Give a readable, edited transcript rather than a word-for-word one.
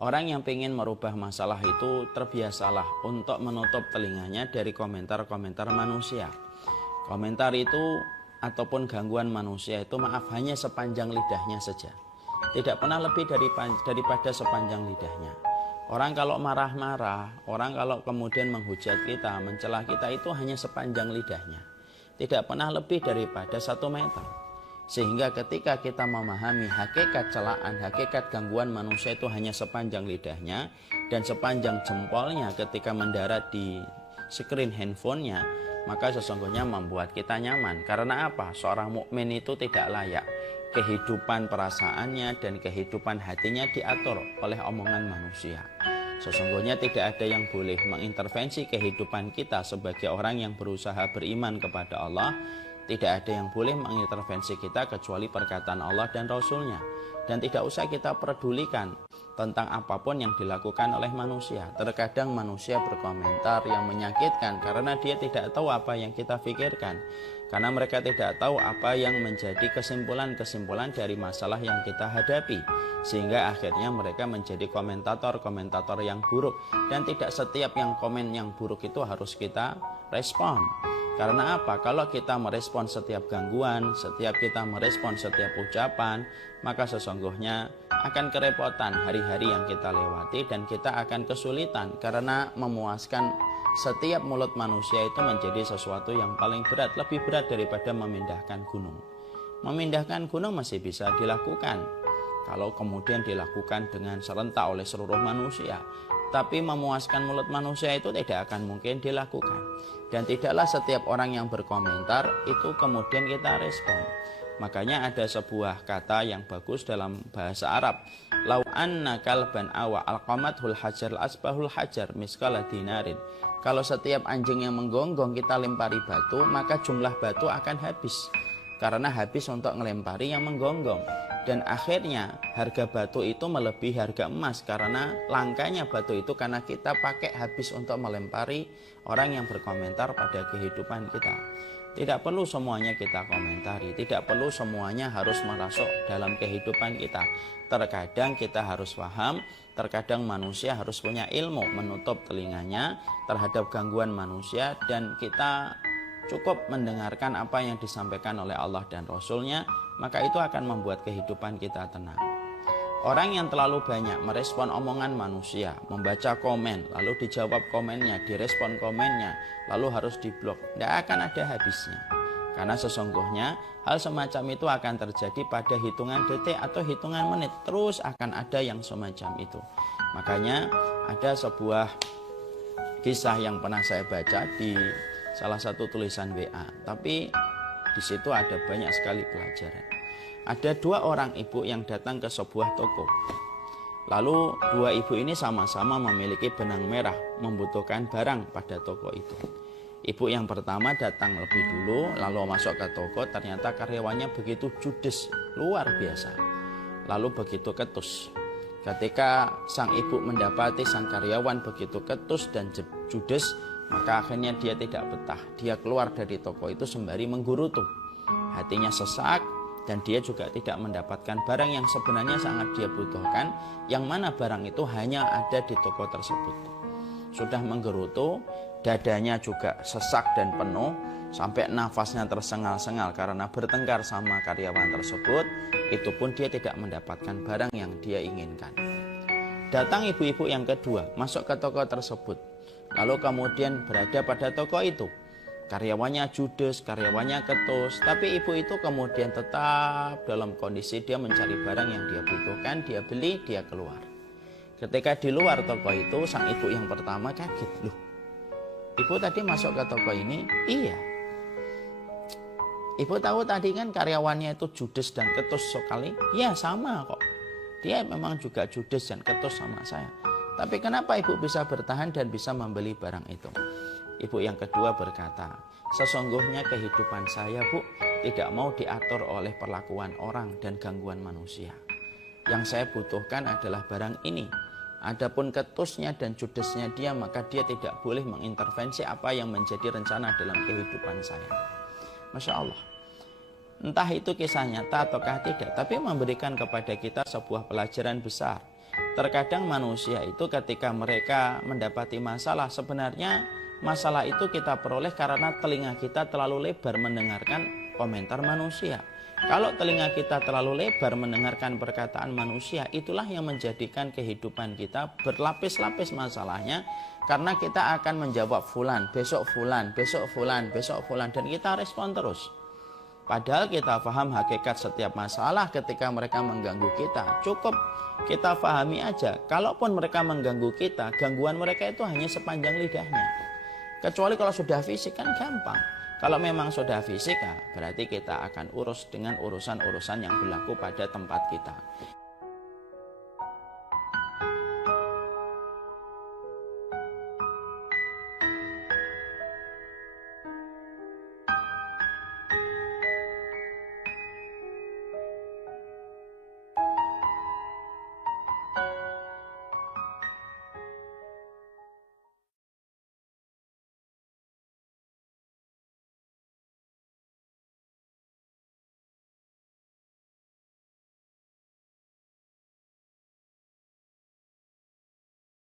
Orang yang ingin merubah masalah itu terbiasalah untuk menutup telinganya dari komentar-komentar manusia. Komentar itu ataupun gangguan manusia itu hanya sepanjang lidahnya saja. Tidak pernah lebih daripada sepanjang lidahnya. Orang kalau marah-marah, orang kalau kemudian menghujat kita, mencela kita itu hanya sepanjang lidahnya. Tidak pernah lebih daripada 1 meter. Sehingga ketika kita memahami hakikat celaan, hakikat gangguan manusia itu hanya sepanjang lidahnya dan sepanjang jempolnya ketika mendarat di screen handphonenya, maka sesungguhnya membuat kita nyaman. Karena apa? Seorang mukmin itu tidak layak kehidupan perasaannya dan kehidupan hatinya diatur oleh omongan manusia. Sesungguhnya tidak ada yang boleh mengintervensi kehidupan kita sebagai orang yang berusaha beriman kepada Allah. Tidak ada yang boleh mengintervensi kita kecuali perkataan Allah dan Rasulnya. Dan tidak usah kita pedulikan tentang apapun yang dilakukan oleh manusia. Terkadang manusia berkomentar yang menyakitkan karena dia tidak tahu apa yang kita pikirkan. Karena mereka tidak tahu apa yang menjadi kesimpulan-kesimpulan dari masalah yang kita hadapi. Sehingga akhirnya mereka menjadi komentator-komentator yang buruk. Dan tidak setiap yang komen yang buruk itu harus kita respon. Karena apa? Kalau kita merespon setiap gangguan, setiap kita merespon setiap ucapan, maka sesungguhnya akan kerepotan hari-hari yang kita lewati dan kita akan kesulitan karena memuaskan setiap mulut manusia itu menjadi sesuatu yang paling berat, lebih berat daripada memindahkan gunung. Memindahkan gunung masih bisa dilakukan kalau kemudian dilakukan dengan serentak oleh seluruh manusia. Tapi memuaskan mulut manusia itu tidak akan mungkin dilakukan. Dan tidaklah setiap orang yang berkomentar itu kemudian kita respon. Makanya ada sebuah kata yang bagus dalam bahasa Arab. Lau anna kalban awa alqamathul hajar asbahul hajar miskala dinarin. Kalau setiap anjing yang menggonggong kita lempari batu, maka jumlah batu akan habis. Karena habis untuk melempari yang menggonggong. Dan akhirnya harga batu itu melebihi harga emas karena langkanya batu itu karena kita pakai habis untuk melempari orang yang berkomentar pada kehidupan kita. Tidak perlu semuanya kita komentari, tidak perlu semuanya harus masuk dalam kehidupan kita. Terkadang kita harus paham, terkadang manusia harus punya ilmu menutup telinganya terhadap gangguan manusia dan kita cukup mendengarkan apa yang disampaikan oleh Allah dan Rasulnya, maka itu akan membuat kehidupan kita tenang. Orang yang terlalu banyak merespon omongan manusia, membaca komen, lalu dijawab komennya, direspon komennya, lalu harus diblok, tidak akan ada habisnya. Karena sesungguhnya hal semacam itu akan terjadi pada hitungan detik atau hitungan menit, terus akan ada yang semacam itu. Makanya ada sebuah kisah yang pernah saya baca di salah satu tulisan WA, tapi di situ ada banyak sekali pelajaran. Ada 2 orang ibu yang datang ke sebuah toko. Lalu 2 ibu ini sama-sama memiliki benang merah, membutuhkan barang pada toko itu. Ibu yang pertama datang lebih dulu, lalu masuk ke toko, ternyata karyawannya begitu judes, luar biasa. Lalu begitu ketus. Ketika sang ibu mendapati sang karyawan begitu ketus dan judes, maka akhirnya dia tidak betah. Dia keluar dari toko itu sembari menggerutu. Hatinya sesak dan dia juga tidak mendapatkan barang yang sebenarnya sangat dia butuhkan, yang mana barang itu hanya ada di toko tersebut. Sudah menggerutu, dadanya juga sesak dan penuh, sampai nafasnya tersengal-sengal karena bertengkar sama karyawan tersebut. Itu pun dia tidak mendapatkan barang yang dia inginkan. Datang ibu-ibu yang kedua, masuk ke toko tersebut. Lalu kemudian berada pada toko itu. Karyawannya judes, karyawannya ketus. Tapi ibu itu kemudian tetap dalam kondisi dia mencari barang yang dia butuhkan. Dia beli, dia keluar. Ketika di luar toko itu, sang ibu yang pertama kaget. Loh, ibu tadi masuk ke toko ini? Iya. Ibu tahu tadi kan karyawannya itu judes dan ketus sekali? Ya sama kok. Dia memang juga judes dan ketus sama saya. Tapi kenapa ibu bisa bertahan dan bisa membeli barang itu? Ibu yang kedua berkata, sesungguhnya kehidupan saya, Bu, tidak mau diatur oleh perlakuan orang dan gangguan manusia. Yang saya butuhkan adalah barang ini. Adapun ketusnya dan judesnya dia, maka dia tidak boleh mengintervensi apa yang menjadi rencana dalam kehidupan saya. Masya Allah. Entah itu kisah nyata ataukah tidak, tapi memberikan kepada kita sebuah pelajaran besar. Terkadang manusia itu ketika mereka mendapati masalah, sebenarnya masalah itu kita peroleh karena telinga kita terlalu lebar mendengarkan komentar manusia. Kalau telinga kita terlalu lebar mendengarkan perkataan manusia, itulah yang menjadikan kehidupan kita berlapis-lapis masalahnya. Karena kita akan menjawab fulan, besok fulan, besok fulan, besok fulan, dan kita respon terus. Padahal kita paham hakikat setiap masalah ketika mereka mengganggu kita. Cukup kita pahami aja, kalaupun mereka mengganggu kita, gangguan mereka itu hanya sepanjang lidahnya. Kecuali kalau sudah fisik kan gampang. Kalau memang sudah fisik, berarti kita akan urus dengan urusan-urusan yang berlaku pada tempat kita.